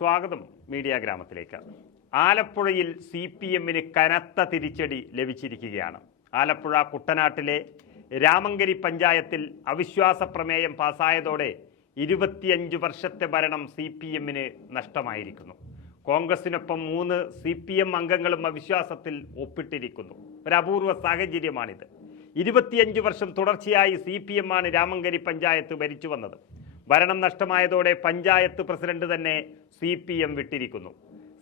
സ്വാഗതം മീഡിയ ഗ്രാമത്തിലേക്ക്. ആലപ്പുഴയിൽ സി പി എമ്മിന് കനത്ത തിരിച്ചടി ലഭിച്ചിരിക്കുകയാണ്. ആലപ്പുഴ കുട്ടനാട്ടിലെ രാമങ്കരി പഞ്ചായത്തിൽ അവിശ്വാസ പ്രമേയം പാസ്സായതോടെ ഇരുപത്തിയഞ്ച് വർഷത്തെ ഭരണം സി പി എമ്മിന് നഷ്ടമായിരിക്കുന്നു. കോൺഗ്രസിനൊപ്പം മൂന്ന് സി പി എം അംഗങ്ങളും അവിശ്വാസത്തിൽ ഒപ്പിട്ടിരിക്കുന്നു. ഒരു അപൂർവ സാഹചര്യമാണിത്. ഇരുപത്തിയഞ്ച് വർഷം തുടർച്ചയായി സി പി എം ആണ് രാമങ്കരി പഞ്ചായത്ത് ഭരിച്ചു വന്നത് ഭരണം നഷ്ടമായതോടെ പഞ്ചായത്ത് പ്രസിഡന്റ് തന്നെ സി പി എം വിട്ടിരിക്കുന്നു.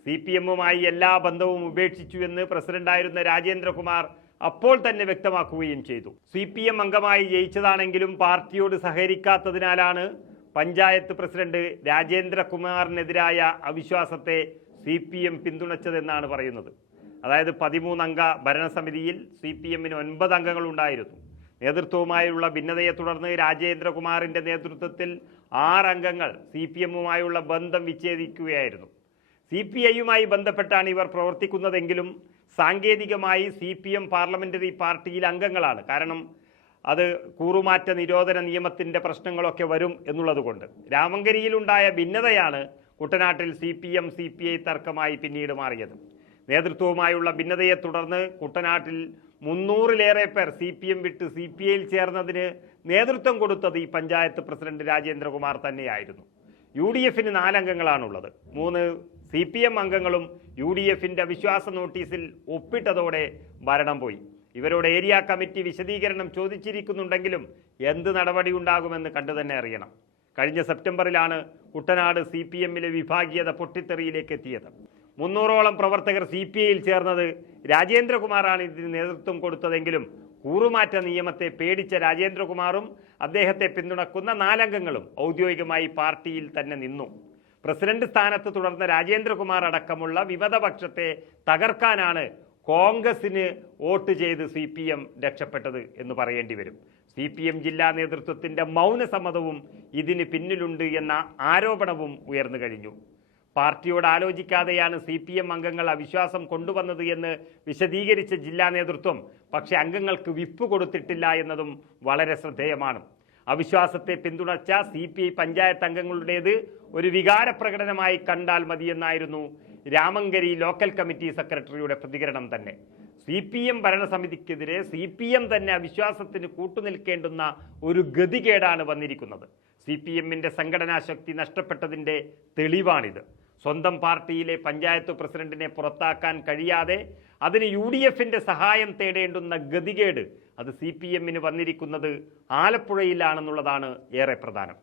സി പി എമ്മുമായി എല്ലാ ബന്ധവും ഉപേക്ഷിച്ചു എന്ന് പ്രസിഡന്റായിരുന്ന രാജേന്ദ്രകുമാർ അപ്പോൾ തന്നെ വ്യക്തമാക്കുകയും ചെയ്തു. സി പി എം അംഗമായി ജയിച്ചതാണെങ്കിലും പാർട്ടിയോട് സഹകരിക്കാത്തതിനാലാണ് പഞ്ചായത്ത് പ്രസിഡന്റ് രാജേന്ദ്രകുമാറിനെതിരായ അവിശ്വാസത്തെ സി പി എം പിന്തുണച്ചതെന്നാണ് പറയുന്നത്. അതായത് പതിമൂന്നംഗ ഭരണസമിതിയിൽ സി പി എമ്മിന് ഒൻപത് അംഗങ്ങളുണ്ടായിരുന്നു. നേതൃത്വവുമായുള്ള ഭിന്നതയെ തുടർന്ന് രാജേന്ദ്രകുമാറിന്റെ നേതൃത്വത്തിൽ ആറംഗങ്ങൾ സി പി എമ്മുമായുള്ള ബന്ധം വിച്ഛേദിക്കുകയായിരുന്നു. സി പി ഐയുമായി ബന്ധപ്പെട്ടാണ് ഇവർ പ്രവർത്തിക്കുന്നതെങ്കിലും സാങ്കേതികമായി സി പി എം പാർലമെന്ററി പാർട്ടിയിൽ അംഗങ്ങളാണ്. കാരണം അത് കൂറുമാറ്റ നിരോധന നിയമത്തിന്റെ പ്രശ്നങ്ങളൊക്കെ വരും എന്നുള്ളതുകൊണ്ട്. രാമങ്കരിയിലുണ്ടായ ഭിന്നതയാണ് കുട്ടനാട്ടിൽ C P M C P I തർക്കമായി പിന്നീട് മാറിയത്. നേതൃത്വവുമായുള്ള ഭിന്നതയെ തുടർന്ന് കുട്ടനാട്ടിൽ മുന്നൂറിലേറെ പേർ സി പി എം വിട്ട് സി പി ഐയിൽ ചേർന്നതിന് നേതൃത്വം കൊടുത്തത് ഈ പഞ്ചായത്ത് പ്രസിഡന്റ് രാജേന്ദ്രകുമാർ തന്നെയായിരുന്നു. യു ഡി എഫിന് നാലംഗങ്ങളാണുള്ളത്. മൂന്ന് സി പി എം അംഗങ്ങളും യു ഡി എഫിന്റെ അവിശ്വാസ നോട്ടീസിൽ ഒപ്പിട്ടതോടെ ഭരണം പോയി. ഇവരോട് ഏരിയ കമ്മിറ്റി വിശദീകരണം ചോദിച്ചിരിക്കുന്നുണ്ടെങ്കിലും എന്ത് നടപടി ഉണ്ടാകുമെന്ന് കണ്ടു തന്നെ അറിയണം. കഴിഞ്ഞ സെപ്റ്റംബറിലാണ് കുട്ടനാട് സി പി എമ്മിലെ വിഭാഗീയത പൊട്ടിത്തെറിയിലേക്ക് എത്തിയത്. മുന്നൂറോളം പ്രവർത്തകർ സി പി ഐയിൽ ചേർന്നത് രാജേന്ദ്രകുമാറാണ് ഇതിന് നേതൃത്വം കൊടുത്തതെങ്കിലും കൂറുമാറ്റ നിയമത്തെ പേടിച്ച രാജേന്ദ്രകുമാറും അദ്ദേഹത്തെ പിന്തുണക്കുന്ന നാലംഗങ്ങളും ഔദ്യോഗികമായി പാർട്ടിയിൽ തന്നെ നിന്നു. പ്രസിഡന്റ് സ്ഥാനത്ത് തുടർന്ന രാജേന്ദ്രകുമാർ അടക്കമുള്ള വിമതപക്ഷത്തെ തകർക്കാനാണ് കോൺഗ്രസിന് വോട്ട് ചെയ്ത് സി പി എം രക്ഷപ്പെട്ടത് എന്ന് പറയേണ്ടി വരും. സി പി എം ജില്ലാ നേതൃത്വത്തിന്റെ മൗനസമ്മതവും ഇതിന് പിന്നിലുണ്ട് എന്ന ആരോപണവും ഉയർന്നു കഴിഞ്ഞു. പാർട്ടിയോട് ആലോചിക്കാതെയാണ് സി പി എം അംഗങ്ങൾ അവിശ്വാസം കൊണ്ടുവന്നത് എന്ന് വിശദീകരിച്ച ജില്ലാ നേതൃത്വം പക്ഷെ അംഗങ്ങൾക്ക് വിപ്പ് കൊടുത്തിട്ടില്ല എന്നതും വളരെ ശ്രദ്ധേയമാണ്. അവിശ്വാസത്തെ പിന്തുണച്ച സി പി ഐ പഞ്ചായത്ത് അംഗങ്ങളുടേത് ഒരു വികാര പ്രകടനമായി കണ്ടാൽ മതിയെന്നായിരുന്നു രാമങ്കരി ലോക്കൽ കമ്മിറ്റി സെക്രട്ടറിയുടെ പ്രതികരണം തന്നെ. സി പി എം ഭരണസമിതിക്കെതിരെ സി പി എം തന്നെ അവിശ്വാസത്തിന് കൂട്ടുനിൽക്കേണ്ടുന്ന ഒരു ഗതികേടാണ് വന്നിരിക്കുന്നത്. സി പി എമ്മിന്റെ സംഘടനാശക്തി നഷ്ടപ്പെട്ടതിന്റെ തെളിവാണിത്. സ്വന്തം പാർട്ടിയിലെ പഞ്ചായത്ത് പ്രസിഡന്റിനെ പുറത്താക്കാൻ കഴിയാതെ അതിന് യു ഡി എഫിന്റെ സഹായം തേടേണ്ടുന്ന ഗതികേട് അത് സി പി എമ്മിന് വന്നിരിക്കുന്നത് ആലപ്പുഴയിലാണെന്നുള്ളതാണ് ഏറെ പ്രധാനം.